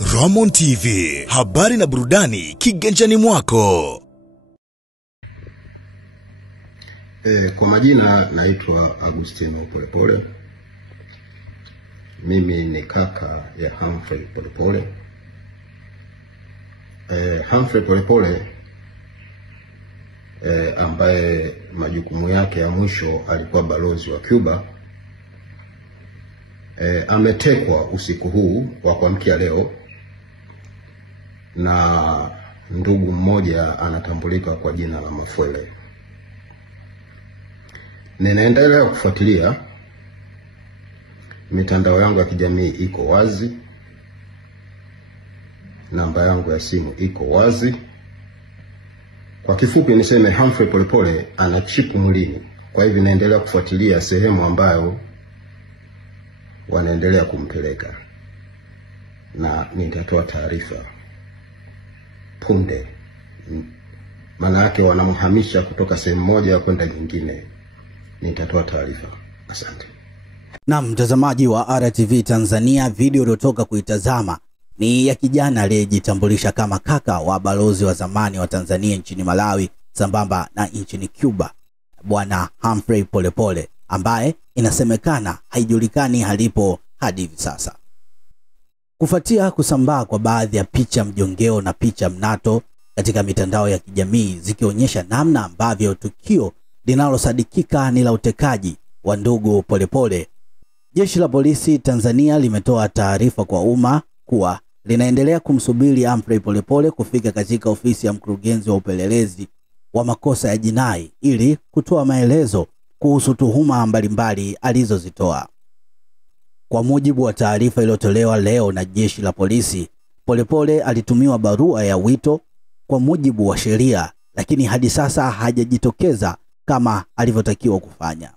Ramon TV, habari na burudani kiganjani mwako. Kwa majina naitwa Agustino Polepole. Mimi ni kaka ya Humphrey Polepole. Humphrey Polepole ambaye majukumu yake ya mwisho alikuwa balozi wa Cuba, ametekwa usiku huu wa kuamkia leo na ndugu mmoja anatambulika kwa jina la Mafwele. Ninaendelea kufuatilia, mitandao yangu ya kijamii iko wazi, namba yangu ya simu iko wazi. Kwa kifupi niseme Humphrey Polepole ana chipu mwilini. Kwa hivyo naendelea kufuatilia sehemu ambayo wanaendelea kumpeleka, na nitatoa taarifa punde. Maana yake wanamhamisha kutoka sehemu moja kwenda nyingine. Nitatoa taarifa. Asante. Na mtazamaji wa RTV Tanzania, video iliyotoka kuitazama ni ya kijana aliyejitambulisha kama kaka wa balozi wa zamani wa Tanzania nchini Malawi sambamba na nchini Cuba, Bwana Humphrey Polepole, ambaye inasemekana haijulikani halipo hadi hivi sasa. Kufuatia kusambaa kwa baadhi ya picha mjongeo na picha mnato katika mitandao ya kijamii zikionyesha namna ambavyo tukio linalosadikika ni la utekaji wa ndugu Polepole, Jeshi la Polisi Tanzania limetoa taarifa kwa umma kuwa linaendelea kumsubiri Humphrey Polepole kufika katika ofisi ya mkurugenzi wa upelelezi wa makosa ya jinai ili kutoa maelezo kuhusu tuhuma mbalimbali alizozitoa. Kwa mujibu wa taarifa iliyotolewa leo na Jeshi la Polisi, Polepole alitumiwa barua ya wito kwa mujibu wa sheria, lakini hadi sasa hajajitokeza kama alivyotakiwa kufanya.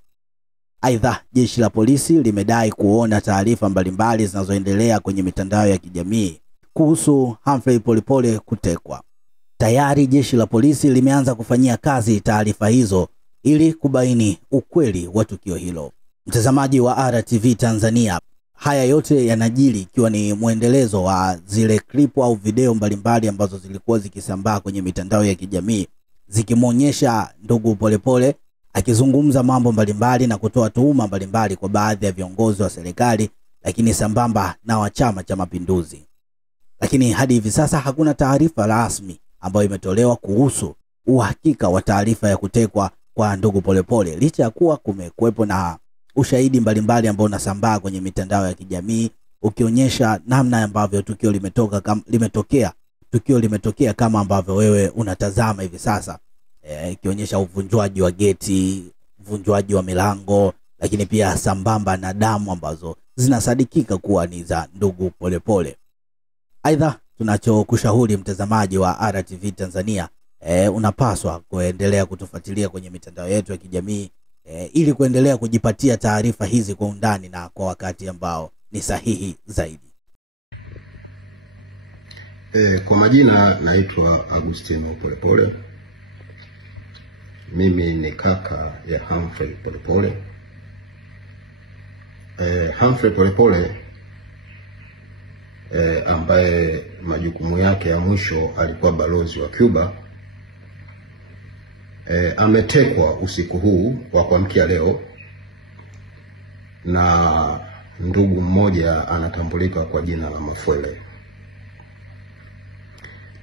Aidha, Jeshi la Polisi limedai kuona taarifa mbalimbali zinazoendelea kwenye mitandao ya kijamii kuhusu Humphrey Polepole kutekwa. Tayari Jeshi la Polisi limeanza kufanyia kazi taarifa hizo ili kubaini ukweli wa tukio hilo. Mtazamaji wa RTV Tanzania, haya yote yanajiri ikiwa ni muendelezo wa zile klipu au video mbalimbali ambazo zilikuwa zikisambaa kwenye mitandao ya kijamii zikimuonyesha ndugu Polepole akizungumza mambo mbalimbali na kutoa tuhuma mbalimbali kwa baadhi ya viongozi wa serikali, lakini sambamba na wa Chama cha Mapinduzi. Lakini hadi hivi sasa hakuna taarifa rasmi ambayo imetolewa kuhusu uhakika wa taarifa ya kutekwa kwa ndugu Polepole, licha ya kuwa kumekuwepo na ushahidi mbalimbali ambao unasambaa kwenye mitandao ya kijamii ukionyesha namna ambavyo tukio limetokea kama ambavyo wewe unatazama hivi sasa. Ikionyesha uvunjwaji wa geti, uvunjwaji wa milango, lakini pia sambamba na damu ambazo zinasadikika kuwa ni za ndugu Polepole. Aidha, tunachokushauri mtazamaji wa RTV Tanzania, unapaswa kuendelea kutufuatilia kwenye mitandao yetu ya kijamii ili kuendelea kujipatia taarifa hizi kwa undani na kwa wakati ambao ni sahihi zaidi. Kwa majina naitwa Agustino Polepole. Mimi ni kaka ya Humphrey Polepole. Humphrey Polepole ambaye majukumu yake ya mwisho alikuwa balozi wa Cuba, ametekwa usiku huu wa kuamkia leo na ndugu mmoja anatambulika kwa jina la Mafwele.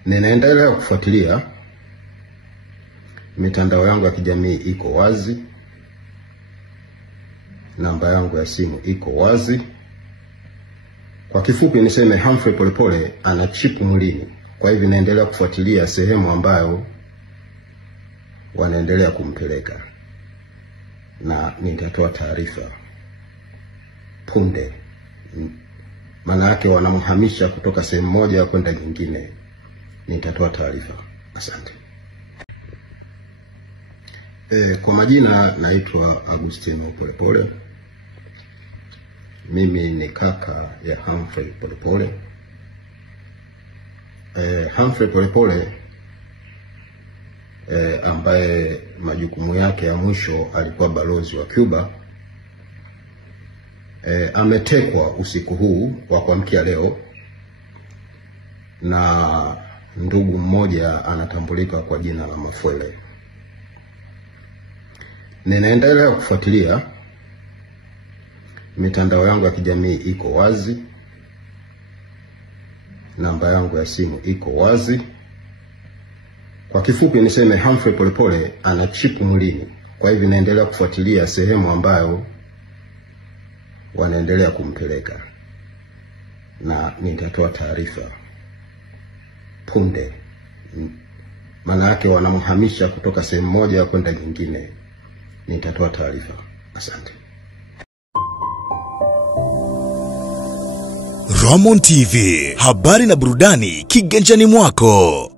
Kufuatia ninaendelea kufuatilia, mitandao yangu ya kijamii iko wazi, namba yangu ya simu iko wazi. Kwa kifupi niseme Humphrey Polepole ana chipu mwilini. Kwa hivyo naendelea kufuatilia sehemu ambayo wanaendelea kumpeleka, na nitatoa taarifa punde. Maana yake wanamhamisha kutoka sehemu moja kwenda nyingine. Nitatoa taarifa. Asante. Kwa majina naitwa Agustino Polepole. Mimi ni kaka ya Humphrey Polepole. Humphrey Polepole ambaye majukumu yake ya mwisho alikuwa balozi wa Cuba, ametekwa usiku huu wa kuamkia leo na ndugu mmoja anatambulika kwa jina la Mafwele. Ninaendelea kufuatilia, mitandao yangu ya kijamii iko wazi, namba yangu ya simu iko wazi. Kwa kifupi niseme Humphrey Polepole ana chipu mwilini. Kwa hivyo naendelea kufuatilia sehemu ambayo wanaendelea kumpeleka, na nitatoa taarifa punde. Maana yake wanamhamisha kutoka sehemu moja kwenda nyingine. Nitatoa taarifa. Asante. Ramon TV, habari na burudani kiganjani mwako.